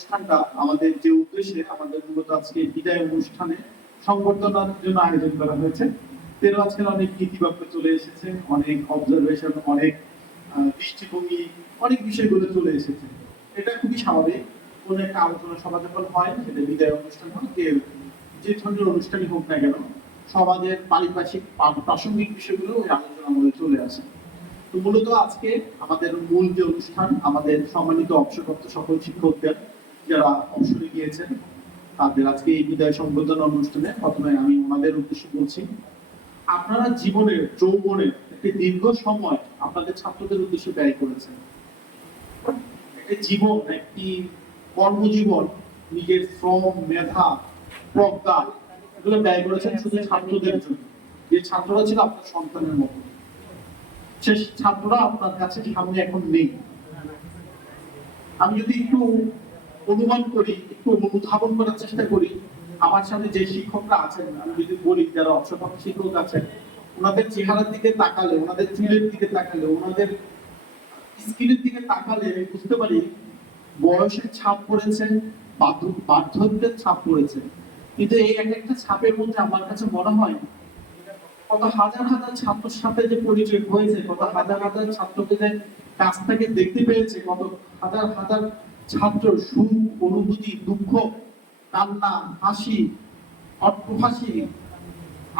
অনুষ্ঠানটা আমাদের যে উদ্দেশ্যে আমাদের মূলত আজকে বিদায় অনুষ্ঠানে সংবর্ধনার জন্য আয়োজন করা হয়েছে। এর আজকে অনেক নীতিবাক্য চলে এসেছে, অনেক অবজারভেশন, অনেক দৃষ্টিভঙ্গি, অনেক বিষয়গুলো চলে এসেছে। এটা খুবই স্বাভাবিক। কোন একটা আলোচনা সভা যখন হয়, সেটা বিদায় অনুষ্ঠান হয়, যে ধরনের অনুষ্ঠানই হোক না কেন, সমাজের পারিপার্শ্বিক প্রাসঙ্গিক বিষয়গুলো ওই আলোচনার মধ্যে চলে আসে। তো মূলত আজকে আমাদের মূল যে অনুষ্ঠান, আমাদের সম্মানিত অবসরপ্রাপ্ত সকল শিক্ষকদের যারা অবসরে গিয়েছেন, তাদের আজকে এই বিদায় সংবর্ধনা অনুষ্ঠানে প্রথমে আমি ওনাদের উদ্দেশ্যে বলছি। আপনারা জীবনের যৌবনের একটি দীর্ঘ সময় আপনাদের ছাত্রদের উদ্দেশ্যে ব্যয় করেছেন। একটি জীবন, একটি কর্মজীবন, নিজের শ্রম, মেধা, প্রজ্ঞা এগুলো ব্যয় করেছেন শুধু ছাত্রদের জন্য। যে ছাত্ররা ছিল আপনার সন্তানের মতো, সে ছাত্ররা আপনার কাছে সামনে এখন নেই। আমি যদি একটু অনুমান করি, একটু অনুধাবন করার চেষ্টা করি, আমার সামনে যে শিক্ষকরা আছেন, আমি যদি বলি যারা অবসরপ্রাপ্ত শিক্ষক আছেন, ওনাদের চেহারার দিকে তাকালে, ওনাদের চুলের দিকে তাকালে, ওনাদের স্কিনের দিকে তাকালে আমি বুঝতে পারি বয়সের ছাপ পড়েছে, বার্ধক্যের ছাপ পড়েছে। কিন্তু এই একটা ছাপের মধ্যে আমার কাছে মনে হয় কত হাজার হাজার ছাত্রের সাথে যে পরিচয় হয়েছে, কত হাজার হাজার ছাত্রকে যে কাছ থেকে দেখতে পেয়েছে, কত হাজার হাজার ছাত্র সুখ, অনুভূতি, দুঃখ, কান্না, হাসি, অট্টহাসি,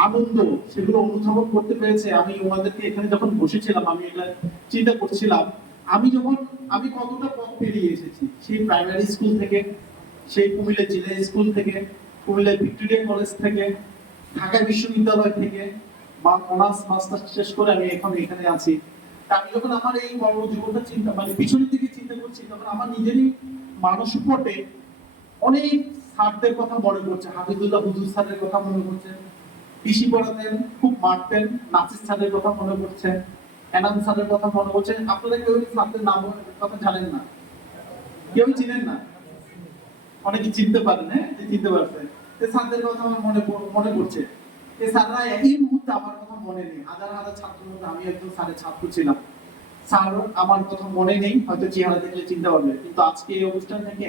আনন্দ সেগুলো অনুধাবন করতে পেরেছে। আমি ওনাদেরকে এখানে যখন বসেছিলাম, আমি এটা চিন্তা করছিলাম আমি কতটা পথ পেরিয়ে এসেছি, সেই প্রাইমারি স্কুল থেকে, সেই কুমিল্লা জেলা স্কুল থেকে, কুমিল্লা ভিক্টোরিয়া কলেজ থেকে, ঢাকা বিশ্ববিদ্যালয় থেকে, বা অনার্স মাস্টার্স শেষ করে আমি এখন এখানে আছি। আমি যখন আমার এই কর্মজীবনটা চিন্তা পিছনের দিকে চিন্তা করছি, তখন আমার নিজেরই মানসপটে অনেক স্যারদের কথা মনে পড়ছে। হাফিজুল্লাহ হুজুর স্যারের কথা মনে পড়ছে, পিসি পড়াতেন, খুব মারতেন, নাসির স্যারের কথা মনে পড়ছে, এনাম স্যারের কথা মনে পড়ছে। আপনারা কেউ স্যারদের নাম কথা জানেন না, কেউ চিনেন না, অনেকে চিনতে পারেন, হ্যাঁ চিনতে পারছেন। স্যারদের কথা আমার মনে পড়ছে। এই স্যাররা এই মুহূর্তে আমার কথা মনে নেই। হাজার হাজার ছাত্রের মধ্যে আমি একজন স্যারের ছাত্র ছিলাম। স্যার আমার কথা মনে নেই, হয়তো চেহারা দেখলে চিনতে পারবে, কিন্তু আজকে এই অনুষ্ঠান থেকে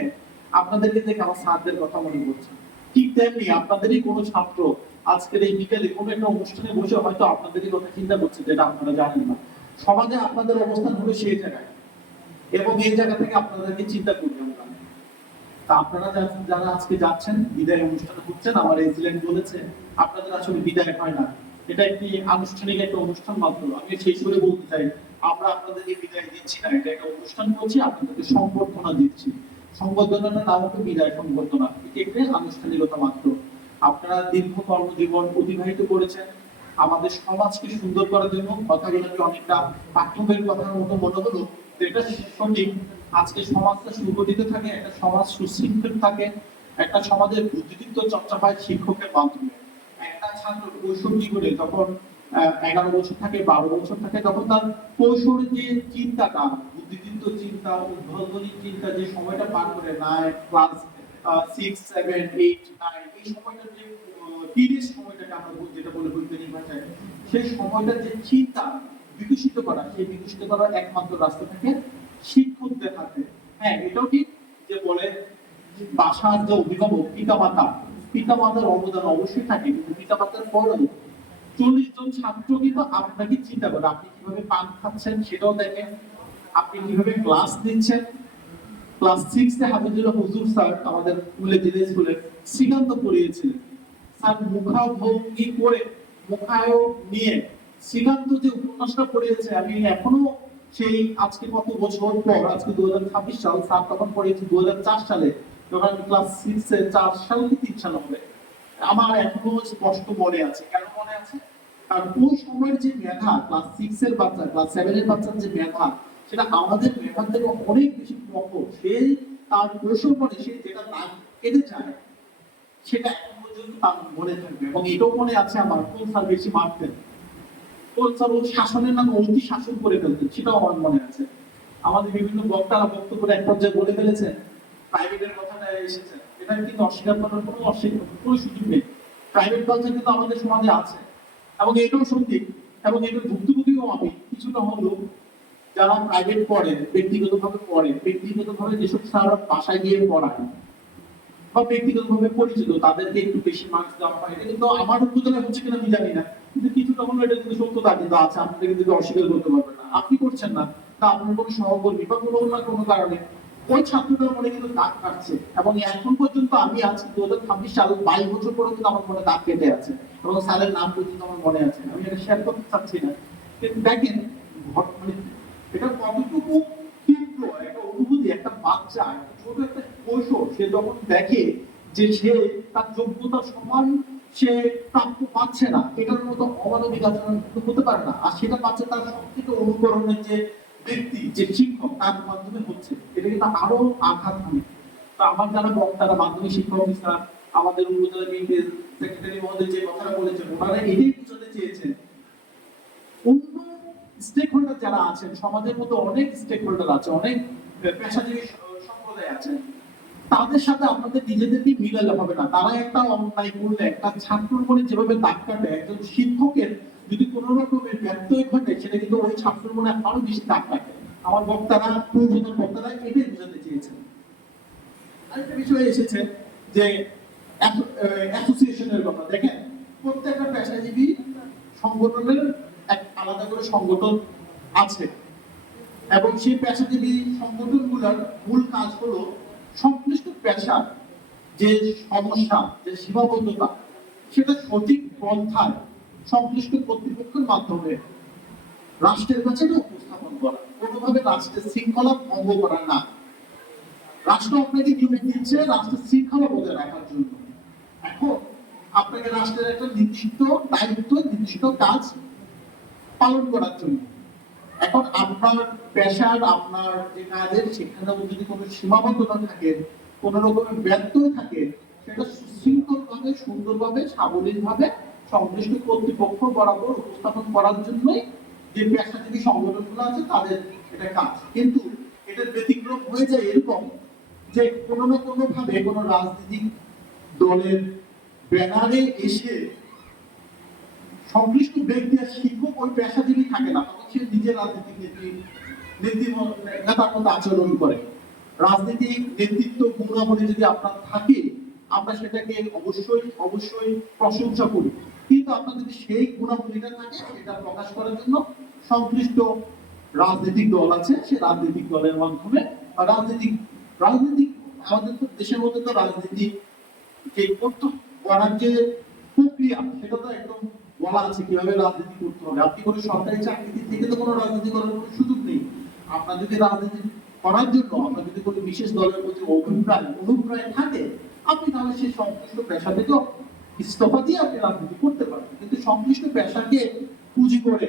আপনাদেরকে দেখে আমার স্যারদের কথা মনে পড়ছে। ঠিক তেমনি আপনাদেরই কোনো ছাত্র আজকের এই বিকেলে কোনো একটা অনুষ্ঠানে বসে হয়তো আপনাদেরই কথা চিন্তা করছে, যেটা আপনারা জানেন না। সমাজে আপনাদের অবস্থান হলো সেই জায়গায়, এবং এই জায়গা থেকে আপনাদেরকে চিন্তা করবেন। আপনারা যারা আজকে যাচ্ছেন, বিদায় অনুষ্ঠানে হচ্ছেন, আমার এক্সিলেন্ট বলেছে আপনাদের আসলে বিদায় হয় না, এটা একটি আনুষ্ঠানিক একটা অনুষ্ঠান মাত্র। আমি সেই করে বলতে চাই, আমরা আপনাদেরকে বিদায় দিচ্ছি না, এটা একটা অনুষ্ঠান করছি, আপনাদেরকে সংবর্ধনা দিচ্ছি। সংবর্ধনার নাম হলো বিদায় সংবর্ধনা, এটি একটি আনুষ্ঠানিকতা মাত্র। আপনারা দীর্ঘ কর্মজীবন অতিবাহিত করেছেন আমাদের সমাজকে সুন্দর করার জন্য। কথাগুলোকে অনেকটা পাঠ্যবইয়ের কথার মতো মনে হলো, এটা সঠিক। আজকে সমাজটা সুগঠিত থাকে, একটা সমাজ সুশৃঙ্খল থাকে, একটা সমাজের বুদ্ধিদীপ্ত চর্চা হয় শিক্ষকের মাধ্যমে। একটা ছাত্র কৈশোর জীবনে যখন 11 বছর থাকে, 12 বছর থাকে, তখন তার কৈশোরের যে চিন্তাটা, বুদ্ধিদীপ্ত চিন্তা, উদ্ভাবনী চিন্তা, যে সময়টা পার করে ক্লাস 6, 7, 8, 9, এই সময়টা যে টিনেজ সময়টাকে আমরা যেটা বলে বৈজ্ঞানিক ভাষায়, সেই সময়টা যে চিন্তা বিকশিত করা, সেই বিকশিত করার একমাত্র রাস্তা থাকে শিক্ষকদের হাতে। হ্যাঁ, এটাও ঠিক যে বলে বাসার যে অভিভাবক, পিতামাতার অবদান অবশ্যই থাকে, কিন্তু পিতামাতার পরেও 40 জন ছাত্র কিন্তু আপনাকে চিন্তা করে, আপনি কিভাবে পান খাচ্ছেন সেটাও দেখেন, আপনি কিভাবে ক্লাস নিচ্ছেন। ক্লাস 6 এ হাফিজুল্লাহ হুজুর স্যার আমাদের স্কুলে জেলা স্কুলে শ্রীকান্ত পড়িয়েছিলেন। স্যার মুখাভঙ্গি করে, মুখায়ব নিয়ে শ্রীকান্ত যে উপন্যাসটা পড়িয়েছে, আমি এখনো সেই আজকে কত বছর পর, আজকে 2026 সাল, স্যার তখন পড়িয়েছে 2004 সালে, যখন আমি ক্লাস 6 এ, 4 সাল কি 3 সাল হবে, আমার এখনো স্পষ্ট মনে আছে। কেন মনে আছে? কারণ ওই সময়ের যে মেধা, ক্লাস 6 এর বাচ্চা, ক্লাস 7 এর বাচ্চার যে মেধা, সেটা আমাদের মেধার থেকে অনেক বেশি প্রখর। সে তার কৌশল মনে, সে যেটা দাগ কেটে যায়, সেটা এখন পর্যন্ত তার মনে থাকবে। এবং এটাও মনে আছে আমার, কোন স্যার বেশি মারতেন, কোন স্যার ওর শাসনের নামে অতি শাসন করে ফেলতেন, সেটাও আমার মনে আছে। আমাদের বিভিন্ন বক্তারা বক্তব্য এক পর্যায়ে বলে ফেলেছে, প্রাইভেটের কথাটা এসেছে, এটা কিন্তু অস্বীকার করার কোনো সুযোগ নেই। প্রাইভেট কালচার কিন্তু আমাদের সমাজে আছে, এবং এটাও সত্যি, এবং এটার ভুক্তভোগীও আমি কিছুটা হলেও। যারা প্রাইভেট পড়ে, ব্যক্তিগতভাবে পড়ে, ব্যক্তিগতভাবে যেসব স্যাররা বাসায় গিয়ে পড়ায় বা ব্যক্তিগতভাবে পরিচিত, তাদেরকে একটু বেশি মার্কস দেওয়া হয়। এটা কিন্তু আমার উপজেলা হচ্ছে কিনা আমি জানি না, কিন্তু কিছুটা হলো এটা কিন্তু সত্যতা কিন্তু আছে, আপনারা কিন্তু অস্বীকার করতে পারবেন না। আপনি করছেন না, তা আপনার কোনো সহকর্মী বা কোনো না কোনো কারণে ওই ছাত্রটার মনে কিন্তু দাগ কাটছে, এবং এখন পর্যন্ত আমি আছি 2026 সাল, 22 বছর পরে কিন্তু আমার মনে দাগ কেটে আছে, এবং স্যারের নাম পর্যন্ত আমার মনে আছে। আমি এটা শেয়ার করতে চাচ্ছি না, কিন্তু দেখেন মানে এটা কতটুকু তীব্র একটা অনুভূতি। একটা বাচ্চা, একটা ছোট একটা কৈশোর, সে যখন দেখে যে সে তার যোগ্যতা সমান সে প্রাপ্য পাচ্ছে না, এটার মতো অমানবিক আচরণ হতে পারে না। আর সেটা পাচ্ছে তার সবথেকে অনুকরণের যে ব্যক্তি, যে শিক্ষক, তার মাধ্যমে হচ্ছে। এটা কিন্তু আরো আঘাত হানে। তো আমার যারা বক্তারা, মাধ্যমিক শিক্ষা অফিসার, আমাদের উপজেলা বিএনপির সেক্রেটারি মহোদয় যে কথাটা বলেছেন, ওনারা এটাই বুঝাতে চেয়েছেন অন্য স্টেক হোল্ডার যারা আছেন, সমাজের মধ্যে অনেক স্টেক হোল্ডার আছে, অনেক পেশাজীবী সম্প্রদায় আছে, তাদের সাথে আপনাদের নিজেদেরকে মিলালে হবে না। তারা একটা অন্যায় করলে, একটা ছাত্রের মনে যেভাবে দাগ কাটে, একজন শিক্ষকের যদি কোনো রকমের ব্যত্যয় ঘটে, সেটা কিন্তু ওই ছাত্রের মনে আরো বেশি দাগ কাটে। আমার বক্তারা, পূর্বতন বক্তারা এটাই বোঝাতে চেয়েছেন। আরেকটা বিষয় এসেছে যে অ্যাসোসিয়েশনের কথা। দেখেন, প্রত্যেকটা পেশাজীবী সংগঠনের এক আলাদা করে সংগঠন আছে, এবং সেই পেশাজীবী সংগঠনগুলোর মূল কাজ হলো সংশ্লিষ্ট পেশার যে সমস্যা, যে সীমাবদ্ধতা, সেটা সঠিক পন্থায় সংশ্লিষ্ট কর্তৃপক্ষের মাধ্যমে রাষ্ট্রের কাছে উপস্থাপন করা, কোনোভাবে রাষ্ট্রের শৃঙ্খলা ভঙ্গ করা না। রাষ্ট্র আপনাকে নিয়োগ দিচ্ছে রাষ্ট্রের শৃঙ্খলা বজায় রাখার জন্য। এখন আপনাকে রাষ্ট্রের একটা নির্দিষ্ট দায়িত্ব, নির্দিষ্ট কাজ পালন করার জন্য। এখন আপনার পেশার, আপনার যে কাজের, সেখানেও যদি কোনো সীমাবদ্ধতা থাকে, কোন রকমের ব্যত্যয় থাকে, সেটা সুশৃঙ্খলভাবে, সুন্দরভাবে, সাবলীলভাবে সংশ্লিষ্ট কর্তৃপক্ষ বরাবর উপস্থাপন করার জন্যই যে পেশাজীবী সংগঠনগুলো আছে তাদের এটা কাজ। কিন্তু এটার ব্যতিক্রম হয়ে যায় এরকম যে কোনো না কোনো ভাবে কোনো রাজনৈতিক দলের ব্যানারে এসে সংশ্লিষ্ট ব্যক্তি আর শিক্ষক ওই পেশাজীবী থাকে না, তখন সে নিজের রাজনীতিক নেতার মতো আচরণ করে। রাজনীতিক নেতৃত্ব গুণাবলী যদি আপনার থাকে, আমরা সেটাকে অবশ্যই অবশ্যই প্রশংসা করি, কিন্তু আপনার যদি সেই গুণাবলীটা থাকে, সেটা প্রকাশ করার জন্য সংশ্লিষ্ট রাজনৈতিক দল আছে, সেই রাজনৈতিক দলের মাধ্যমে রাজনৈতিক রাজনৈতিক আমাদের তো দেশের মধ্যে তো রাজনীতি যে করতে করার যে প্রক্রিয়া, সেটা তো একদম বলা আছে কিভাবে রাজনীতি করতে হবে। আপনি কোনো সরকারি চাকরি থেকে তো কোনো রাজনীতি করার কোনো সুযোগ নেই। আপনার যদি রাজনীতি করার জন্য আপনার যদি কোনো বিশেষ দলের প্রতি অনুপ্রায় থাকে, আপনি তাহলে সেই সংশ্লিষ্ট পেশা থেকে ইস্তফা দিয়ে আপনি রাজনীতি করতে পারেন। কিন্তু সংশ্লিষ্ট পেশাকে পুঁজি করে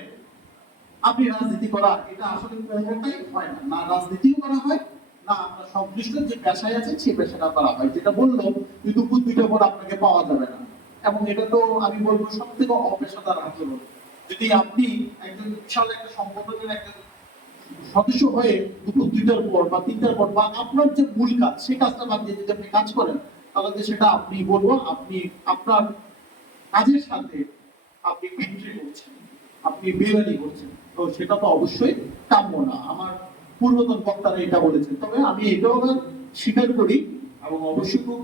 আপনি রাজনীতি করা, এটা আসলে কোনোটাই হয় না। না রাজনীতিও করা হয়, না আপনার সংশ্লিষ্ট যে পেশায় আছে সেই পেশাটা করা হয়। যেটা বললো দুপুর 2টা পর আপনাকে পাওয়া যাবে না, এবং এটা তো আমি বলবো সব থেকে অপেশাদার আচরণ। যদি আপনি একজন বিশাল একটা সংগঠনের একজন সদস্য হয়ে দুপুর 2টার পর বা 3টার পর, বা আপনার যে মূল কাজ সেই কাজটা বাদ দিয়ে যদি আপনি কাজ করেন, তাহলে সেটা আপনি বলবো আপনি আপনার কাজের সাথে আপনি বিক্রি করছেন, আপনি বেমানি করছেন। তো সেটা তো অবশ্যই কাম্য না। আমার পূর্বতন বক্তারা এটা বলেছেন। তবে আমি এটাও স্বীকার করি, এবং অবশ্যই খুব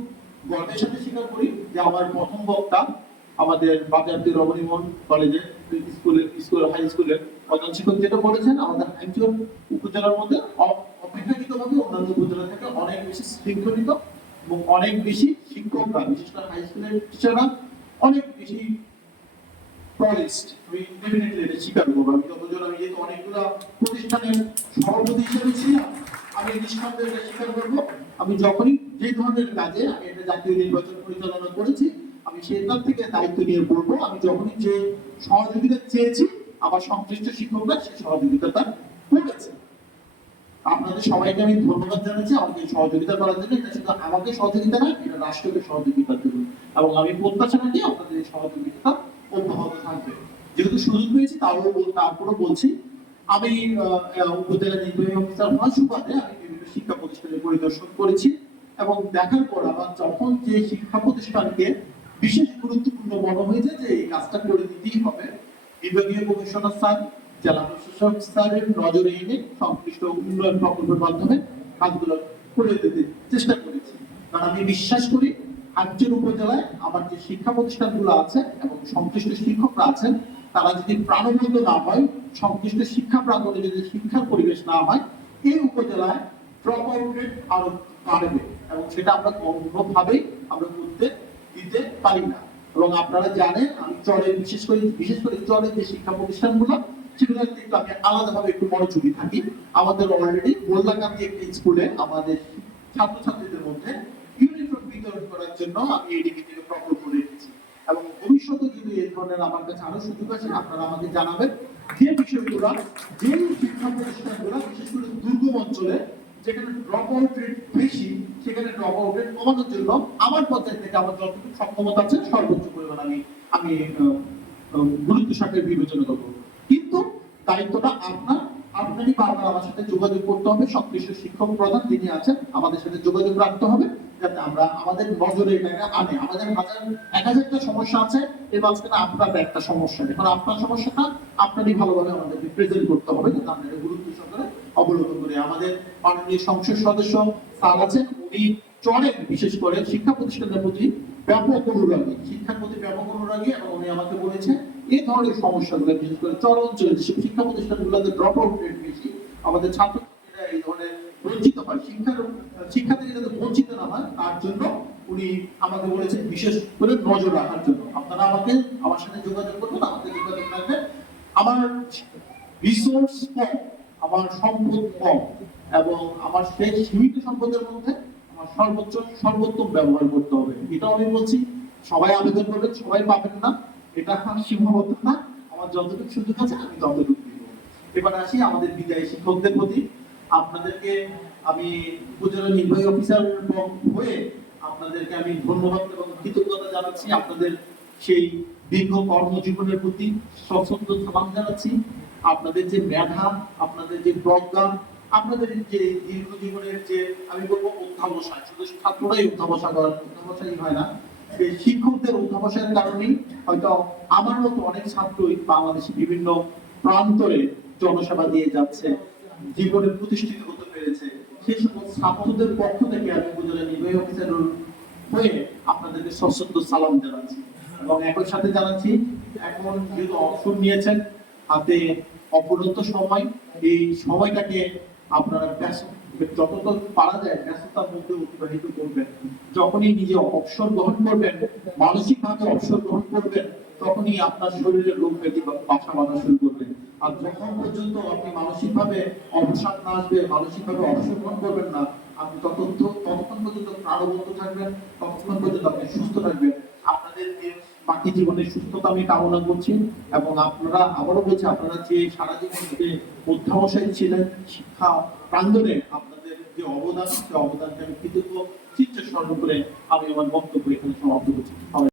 গর্বের সাথে স্বীকার করি যে আমার প্রথম বক্তা আমাদের বাজারটি রমণীমোহন কলেজের স্কুল হাই স্কুলের প্রধান শিক্ষক যেটা বলেছেন, আমাদের হাইচর উপজেলার মধ্যে অপেক্ষাকৃতভাবে অন্যান্য উপজেলা থেকে অনেক বেশি শৃঙ্খলিত, এবং অনেক বেশি শিক্ষকরা, বিশেষ করে হাই স্কুলের টিচাররা অনেক বেশি পলিশড। আমি ডেফিনেটলি এটা স্বীকার করবো। আমি যতজন, আমি যেহেতু অনেকগুলো প্রতিষ্ঠানের সভাপতি হিসেবে ছিলাম, আমি নিঃসন্দেহে এটা স্বীকার করবো। আমি যখনই যে ধরনের কাজে আমি এটা জাতীয় নির্বাচন পরিচালনা করেছি, আমি সেটার থেকে দায়িত্ব নিয়ে বলবো, আমি যখনই যে সহযোগিতা চেয়েছি, আমার সংশ্লিষ্ট শিক্ষকরা সেই সহযোগিতাটা করেছে। আপনাদের সবাইকে আমি ধন্যবাদ জানাচ্ছি আমাকে সহযোগিতা করার জন্য। এটা শুধু আমাকে সহযোগিতা না, এটা রাষ্ট্রকে সহযোগিতার জন্য, এবং আমি প্রত্যাশা রাখি আপনাদের এই সহযোগিতা অব্যাহত থাকবে। যেহেতু সুযোগ পেয়েছি তারপরও বলছি, আমি উপজেলা নির্বাহী অফিসার হওয়ার সুবাদে আমি বিভিন্ন শিক্ষা প্রতিষ্ঠানে পরিদর্শন করেছি, এবং দেখার পর আবার যখন যে শিক্ষা প্রতিষ্ঠানকে বিশেষ গুরুত্বপূর্ণ মনে হয়েছে যে এই কাজটা করে দিতেই হবে, বিভাগীয় কমিশনার স্যার জেলা প্রশাসক স্যারের নজরে এনে সংশ্লিষ্ট উন্নয়ন প্রকল্পের মাধ্যমে কাজগুলো করে দিতে চেষ্টা করেছি। কারণ আমি বিশ্বাস করি হাটহাজারী উপজেলায় আমার যে শিক্ষা প্রতিষ্ঠানগুলো আছে এবং সংশ্লিষ্ট শিক্ষকরা আছেন, তারা যদি প্রাণবন্ত না হয়, সংশ্লিষ্ট শিক্ষা প্রাঙ্গণে যদি শিক্ষার পরিবেশ না হয়, এই উপজেলায় ড্রপ আউট রেট আরো বাড়বে এবং সেটা আমরা কোনোভাবেই আমরা করতে দিতে পারি না। এবং আপনারা জানেন আমি চরে বিশেষ করে চরের যে শিক্ষা প্রতিষ্ঠানগুলো সেগুলো একটু আমি আলাদাভাবে একটু মনোযোগী থাকি। আমাদের অলরেডি মোল্লাকান্দি একটি স্কুলে আমাদের ছাত্রছাত্রীদের মধ্যে ইউনিফর্ম বিতরণ করার জন্য আমি এডিবি থেকে প্রকল্প রেখেছি এবং ভবিষ্যতে যদি এই ধরনের আমার কাছে আরো সুযোগ আছে আপনারা আমাকে জানাবেন। যে বিষয়গুলো যে শিক্ষা প্রতিষ্ঠানগুলো বিশেষ করে দুর্গম অঞ্চলে যেখানে ড্রপ আউট রেট বেশি, সেখানে ড্রপ আউট রেট কমানোর জন্য আমার পর্যায়ে থেকে আমার যতটুকু সক্ষমতা আছে সর্বোচ্চ পরিমাণ আমি গুরুত্ব সাথে বিবেচনা করবো। কিন্তু দায়িত্বটা আপনারই বারবার আমার সাথে যোগাযোগ করতে হবে। সংশ্লিষ্ট শিক্ষক প্রধান যিনি আছেন আমাদের সাথে যোগাযোগ রাখতে হবে, যাতে আমরা আমাদের নজরে এটাকে আনে। আমাদের এক হাজারটা সমস্যা আছে, এর মাঝখানে আপনার একটা সমস্যা, এখন আপনার সমস্যাটা আপনারই ভালোভাবে আমাদেরকে প্রেজেন্ট করতে হবে, যাতে আমরা এটা গুরুত্ব সহকারে অবলোকন করি। আমাদের মাননীয় সংসদ সদস্য স্যার আছেন, উনি চরের বিশেষ করে শিক্ষা প্রতিষ্ঠানের প্রতি ব্যাপক অনুরাগী, শিক্ষার প্রতি ব্যাপক অনুরাগী, এবং উনি আমাকে বলেছে এই ধরনের সমস্যাগুলো বিশেষ করে চর অঞ্চলে যেসব শিক্ষা প্রতিষ্ঠানগুলোতে ড্রপ আউট রেট বেশি, আমাদের ছাত্রছাত্রীরা এই ধরনের বঞ্চিত হয়, শিক্ষা থেকে যাতে বঞ্চিত না হয় তার জন্য উনি আমাকে বলেছেন বিশেষ করে নজর রাখার জন্য। আপনারা আমার সাথে যোগাযোগ করবেন, আমাদের যোগাযোগ রাখবেন। আমার রিসোর্স কম, আমার সম্পদ কম, এবং আমার সেই সীমিত সম্পদের মধ্যে আমার সর্বোত্তম ব্যবহার করতে হবে। এটাও আমি বলছি, সবাই আবেদন করবেন, সবাই পাবেন না, এটা সীমাবদ্ধতা। আমার যতটুকু সুযোগ আছে আমি ততটুকু দিব। এবার আসি আমাদের বিদায়ী শিক্ষকদের প্রতি। আপনাদেরকে আমি উপজেলা নির্বাহী অফিসার হয়ে আপনাদেরকে আমি ধন্যবাদ এবং কৃতজ্ঞতা জানাচ্ছি। আপনাদের সেই দীর্ঘ কর্মজীবনের প্রতি সশ্রদ্ধ সালাম জানাচ্ছি। আপনাদের যে মেধা, আপনাদের যে প্রজ্ঞা, আপনাদের যে দীর্ঘ জীবনের যে আমি বলবো অধ্যাবসায়, শুধু ছাত্ররাই অধ্যাবসায়ী হয় না, সেই শিক্ষকদের অধ্যাবসায়ের কারণেই হয়তো আমার মতো অনেক ছাত্রই বাংলাদেশে বিভিন্ন প্রান্তরে জনসেবা দিয়ে যাচ্ছে, জীবনে প্রতিষ্ঠিত হতে পেরেছে। সেই সকল ছাত্রদের পক্ষ থেকে আমি উপজেলা নির্বাহী অফিসার হয়ে আপনাদেরকে সশ্রদ্ধ সালাম জানাচ্ছি এবং একই সাথে জানাচ্ছি এখন যেহেতু অবসর নিয়েছেন, হাতে অপরন্ত সময়, এই সময়টাকে আপনারা যতটা পারা যায় ব্যস্ততার মধ্যে অতিবাহিত করবেন। যখনই নিজে অবসর গ্রহণ করবেন, মানসিকভাবে অবসর গ্রহণ করবেন, তখনই আপনার শরীরের রোগ ব্যাধি বাসা বাঁধা শুরু করবে। আর যখন পর্যন্ত আপনি মানসিকভাবে অবসাদ না আসবে, মানসিকভাবে অবসর গ্রহণ করবেন না, আপনি ততক্ষণ পর্যন্ত প্রাণবন্ত থাকবেন, ততক্ষণ পর্যন্ত আপনি সুস্থ থাকবেন। আপনাদের বাকি জীবনের সুস্থতা আমি কামনা করছি এবং আপনারা আবারও বলছি, আপনারা যে সারা জীবন যে অধ্যাবসায়ী ছিলেন শিক্ষা প্রাঙ্গণে, আপনাদের যে অবদান, সেই অবদানকে আমি কৃতজ্ঞ চিত্তে স্মরণ করে আমি আমার বক্তব্য এখানে সমাপ্ত করছি।